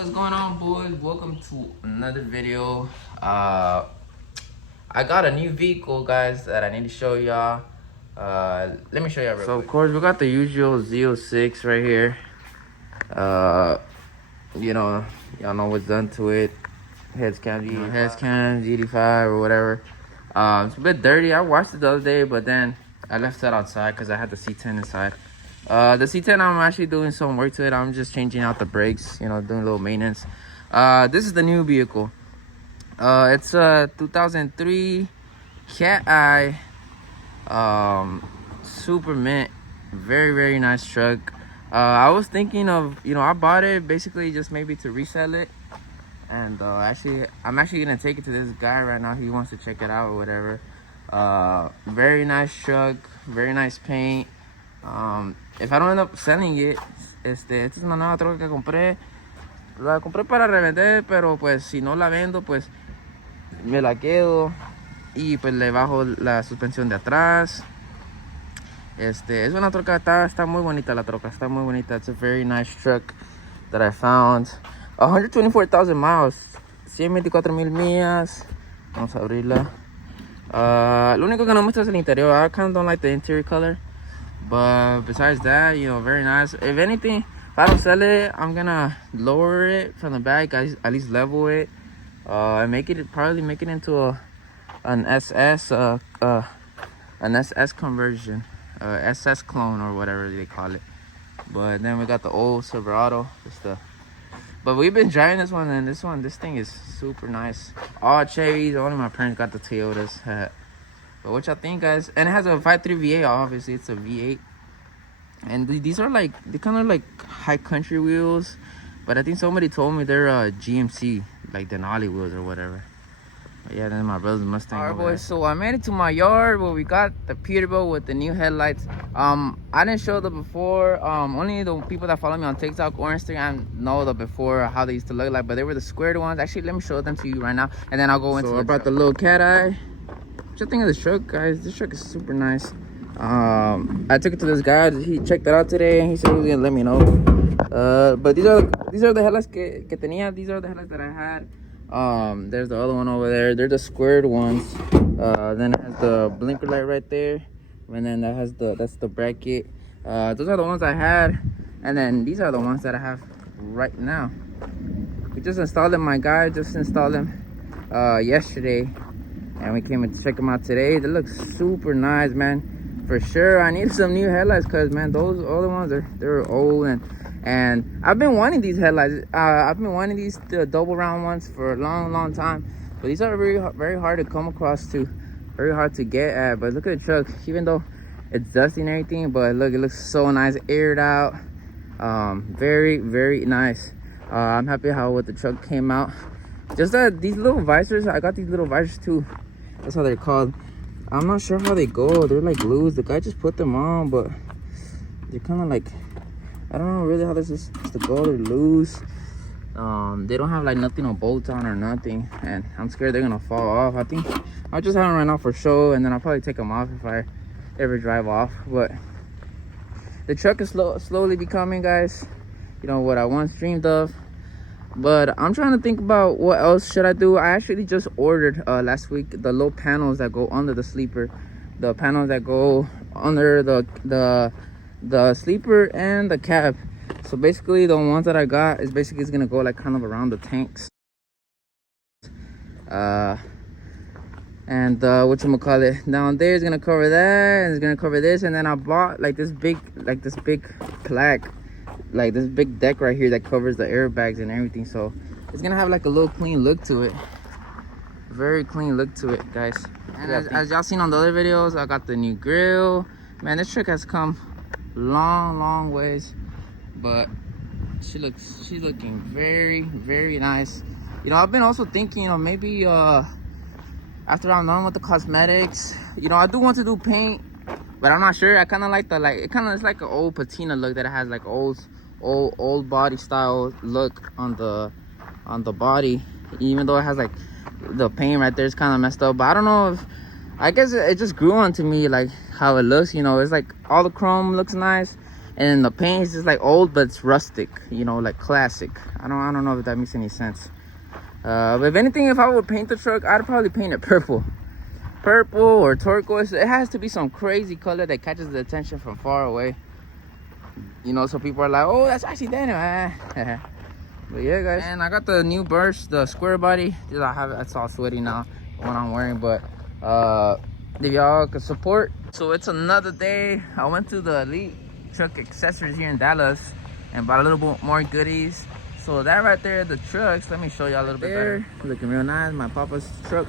What's going on, boys? Welcome to another video. I got a new vehicle, guys, that I need to show y'all. Let me show y'all real quick. Of course, we got the usual Z06 right here. Y'all know what's done to it. Heads cam, GD5 or whatever. It's a bit dirty. I washed it the other day, but then I left it outside because I had the C10 inside. The C10, I'm actually doing some work to it. I'm just changing out the brakes, doing a little maintenance. This is the new vehicle. It's a 2003 Cat Eye, super mint, very nice truck. I was thinking of, I bought it basically just maybe to resell it, and I'm actually gonna take it to this guy right now. He wants to check it out or whatever. Very nice truck, very nice paint. If I don't end up selling it, esta es una nueva troca que compré. La compré para revender, pero pues si no la vendo, pues me la quedo y pues le bajo la suspensión de atrás. Es una troca, está muy bonita la troca, está muy bonita. It's a very nice truck that I found. 124,000 miles, 124,000 millas. Vamos a abrirla. Lo único que no muestra es el interior. I kind of don't like the interior color. But besides that, very nice. If anything, if I don't sell it, I'm gonna lower it from the back, at least level it, and probably make it into an SS conversion, SS clone or whatever they call it. But then we got the old Silverado, but we've been driving this one, and this thing is super nice. All Chevys, only my parents got the Toyotas. But what y'all think, guys? And it has a 5.3 V8, obviously it's a V8. And these are they kind of like high country wheels, but I think somebody told me they're GMC, like Denali wheels or whatever. But yeah, then my brother's Mustang. Alright, boys, so I made it to my yard where we got the Peterbilt with the new headlights. I didn't show the before. Only the people that follow me on TikTok or Instagram know the before, how they used to look like, but they were the squared ones. Actually, let me show them to you right now, and then I'll go into about the little Cat Eye. What you think of this truck, guys? This truck is super nice. I took it to this guy. He checked it out today, and he said he was gonna let me know. But these are the headlights que tenía. These are the headlights that I had. There's the other one over there. They're the squared ones. Then it has the blinker light right there, and then that's the bracket. Those are the ones I had, and then these are the ones that I have right now. We just installed them. My guy just installed them yesterday, and we came to check them out today. They look super nice, man. For sure, I need some new headlights, because man, those other ones they're old, and I've been wanting these headlights. I've been wanting these double round ones for a long time, but these are very hard to come across, very hard to get at. But look at the truck, even though it's dusty and everything, but look, it looks so nice, aired out. Very nice. I'm happy how what the truck came out. Just that these little visors, I got these little visors too. That's how they're called. I'm not sure how they go. They're like glues. The guy just put them on, but they're kind of like, I don't know really how this is supposed to go. They're loose. They don't have like nothing on bolts on or nothing, and I'm scared they're gonna fall off. I think I'll just have them right now for show, and then I'll probably take them off if I ever drive off. But the truck is slowly becoming, guys, what I once dreamed of. But I'm trying to think about what else should I do. I actually just ordered last week the low panels that go under the sleeper, the panels that go under the sleeper and the cab. So basically the ones that I got is basically gonna go like kind of around the tanks, and whatchamacallit, down there is gonna cover that, and it's gonna cover this. And then I bought like this big plaque, like this big deck right here that covers the airbags and everything. So it's gonna have like a little clean look to it, very clean look to it, guys. And as y'all seen on the other videos, I got the new grill. Man, this truck has come long ways, but she's looking very nice. I've been also thinking, maybe after I'm done with the cosmetics, I do want to do paint, but I'm not sure. I kind of like it's like an old patina look that it has, like old body style look on the body, even though it has like the paint right there is kind of messed up. But I don't know, I guess it just grew onto me, like how it looks. It's like all the chrome looks nice, and the paint is just like old, but it's rustic, you know, like classic. I don't know if that makes any sense. But if anything, if I would paint the truck, I'd probably paint it purple or turquoise. It has to be some crazy color that catches the attention from far away, you know, so people are like, oh, that's actually Daniel. But yeah, guys, and I got the new burst, the square body. It's all sweaty now, the one I'm wearing, but if y'all could support. So it's another day. I went to the Elite Truck Accessories here in Dallas and bought a little bit more goodies. So that right there, the trucks, let me show y'all a little bit better. Looking real nice, my papa's truck.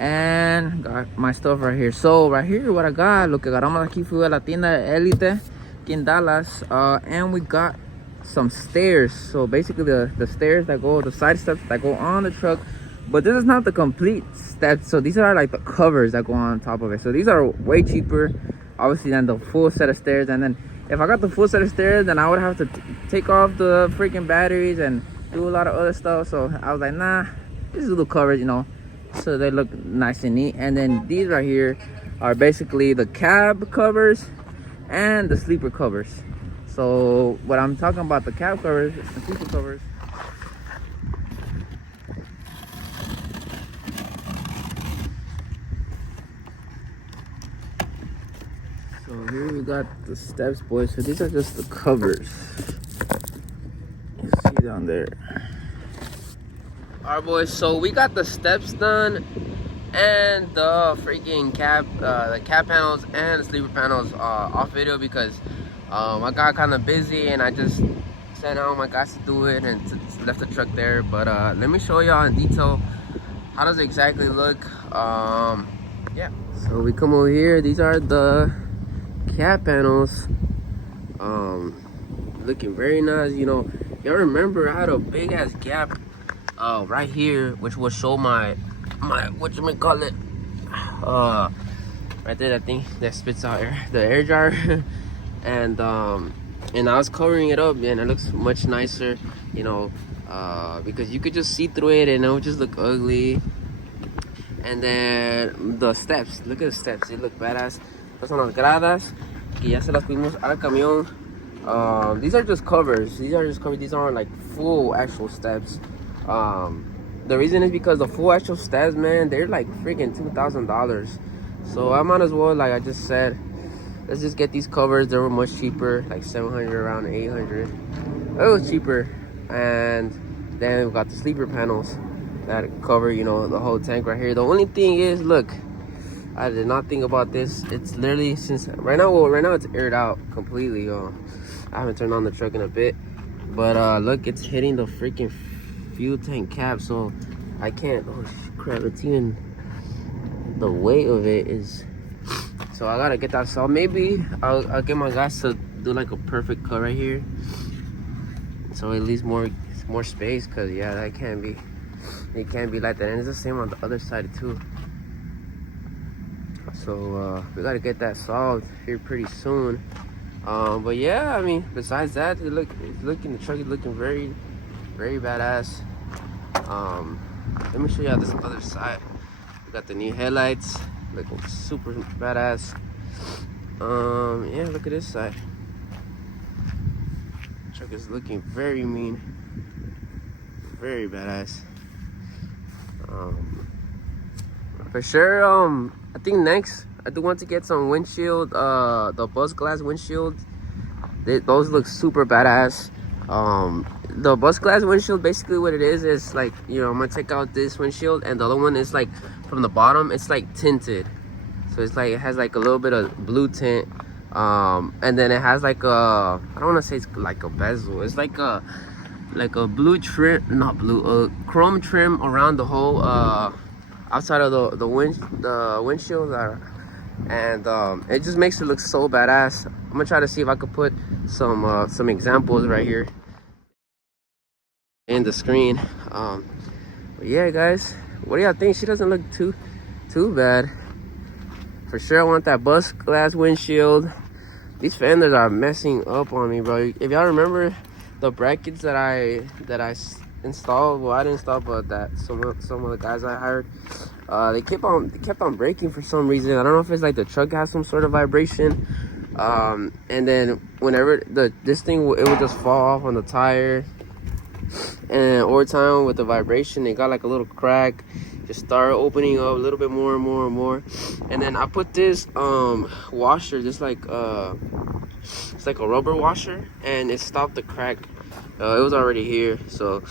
And got my stuff right here. So right here, what I got, lo que agarramos aquí fue a la tienda Elite aquí in Dallas. And we got some stairs. So basically the stairs that go, the side steps that go on the truck. But this is not the complete steps. So these are like the covers that go on top of it. So these are way cheaper, obviously, than the full set of stairs. And then if I got the full set of stairs, then I would have to take off the freaking batteries and do a lot of other stuff. So I was like, nah, these little covers, you know, so they look nice and neat. And then these right here are basically the cab covers and the sleeper covers. So what I'm talking about, the cab covers and sleeper covers, so here we got the steps, boys. So these are just the covers. You see down there. All right, boys. So we got the steps done and the freaking the cab panels and the sleeper panels off video because I got kind of busy and I just sent out my guys to do it and left the truck there. But let me show y'all in detail how does it exactly look. Yeah. So we come over here. These are the cab panels, looking very nice. You know, y'all remember I had a big ass gap right here, which will show my whatchamacallit, right there, that thing that spits out air, the air dryer. And I was covering it up, and it looks much nicer, you know, because you could just see through it and it would just look ugly. And then the steps, look at the steps, they look badass. Estas son las gradas que ya se las fuimos al camión. These are just covers. These aren't like full actual steps. The reason is because the full actual steps, man, they're like freaking $2,000. So I might as well, like I just said, let's just get these covers. They were much cheaper, like 700, around 800. It was cheaper. And then we got the sleeper panels that cover, you know, the whole tank right here. The only thing is, look, I did not think about this. It's literally, since right now it's aired out completely. I haven't turned on the truck in a bit, but look, it's hitting the freaking fuel tank cap, so I can't. Oh crap! It's even, the weight of it is. So I gotta get that solved. Maybe I'll get my guys to do like a perfect cut right here, so it leaves more space. Cause yeah, that can't be. It can't be like that, and it's the same on the other side too. So we gotta get that solved here pretty soon. But yeah, I mean, besides that, the truck is looking very, very badass. Let me show you this other side. We got the new headlights, looking super badass. Yeah, look at this side. The truck is looking very mean, very badass. For sure, I think next I do want to get some windshield, the bus glass windshield. Those look super badass. The bus glass windshield, basically what it is like, you know, I'm gonna take out this windshield, and the other one is like from the bottom, it's like tinted. So it's like, it has like a little bit of blue tint, and then it has like a, I don't want to say it's like a bezel, it's like a blue trim, not blue, chrome trim around the whole outside of the windshield, and it just makes it look so badass. I'm gonna try to see if I could put some examples right here in the screen. But yeah, guys, what do y'all think? She doesn't look too bad. For sure, I want that bus glass windshield. These fenders are messing up on me, bro. If y'all remember the brackets that I installed, well, I didn't install, but that some of the guys I hired, they kept on breaking for some reason. I don't know if it's like the truck has some sort of vibration, And then whenever this thing, it would just fall off on the tire. And over time with the vibration, it got like a little crack, just started opening up a little bit more and more and more. And then I put this washer, just like it's like a rubber washer, and it stopped the crack. It was already here, so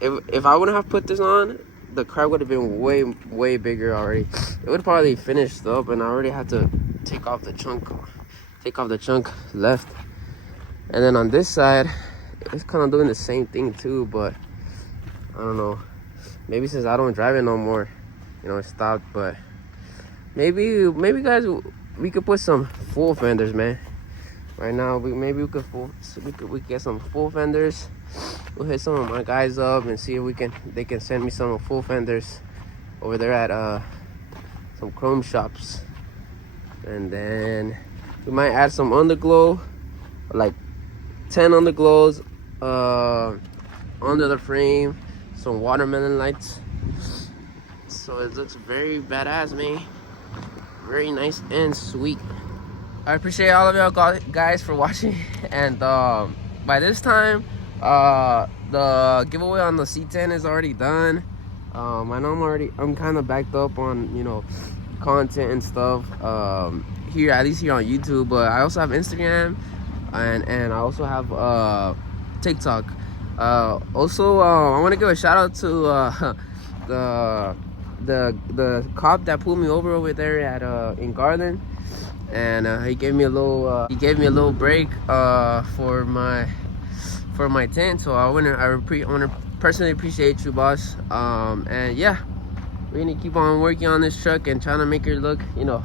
if I wouldn't have put this on, the crack would have been way bigger already. It would probably finished up, and I already had to take off the chunk left. And then on this side, it's kind of doing the same thing too, but I don't know, maybe since I don't drive it no more, you know, it stopped. But maybe guys, we could put some full fenders, man. Right now we could get some full fenders. We'll hit some of my guys up and see if they can send me some full fenders over there at some chrome shops. And then we might add some underglow, like 10 underglows under the frame, some watermelon lights, so it looks very badass, man. Very nice and sweet. I appreciate all of y'all guys for watching. And by this time, the giveaway on the C10 is already done. I know I'm kind of backed up on, you know, content and stuff here, at least here on YouTube, but I also have Instagram, and I also have TikTok. Also, I want to give a shout out to the cop that pulled me over there at in Garland, and he gave me a little break for my tent. So I want to personally appreciate you, boss. And yeah, we're gonna keep on working on this truck and trying to make it look, you know,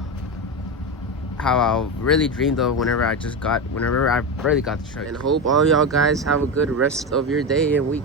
how I really dreamed of whenever I really got the truck. And I hope all y'all guys have a good rest of your day and week.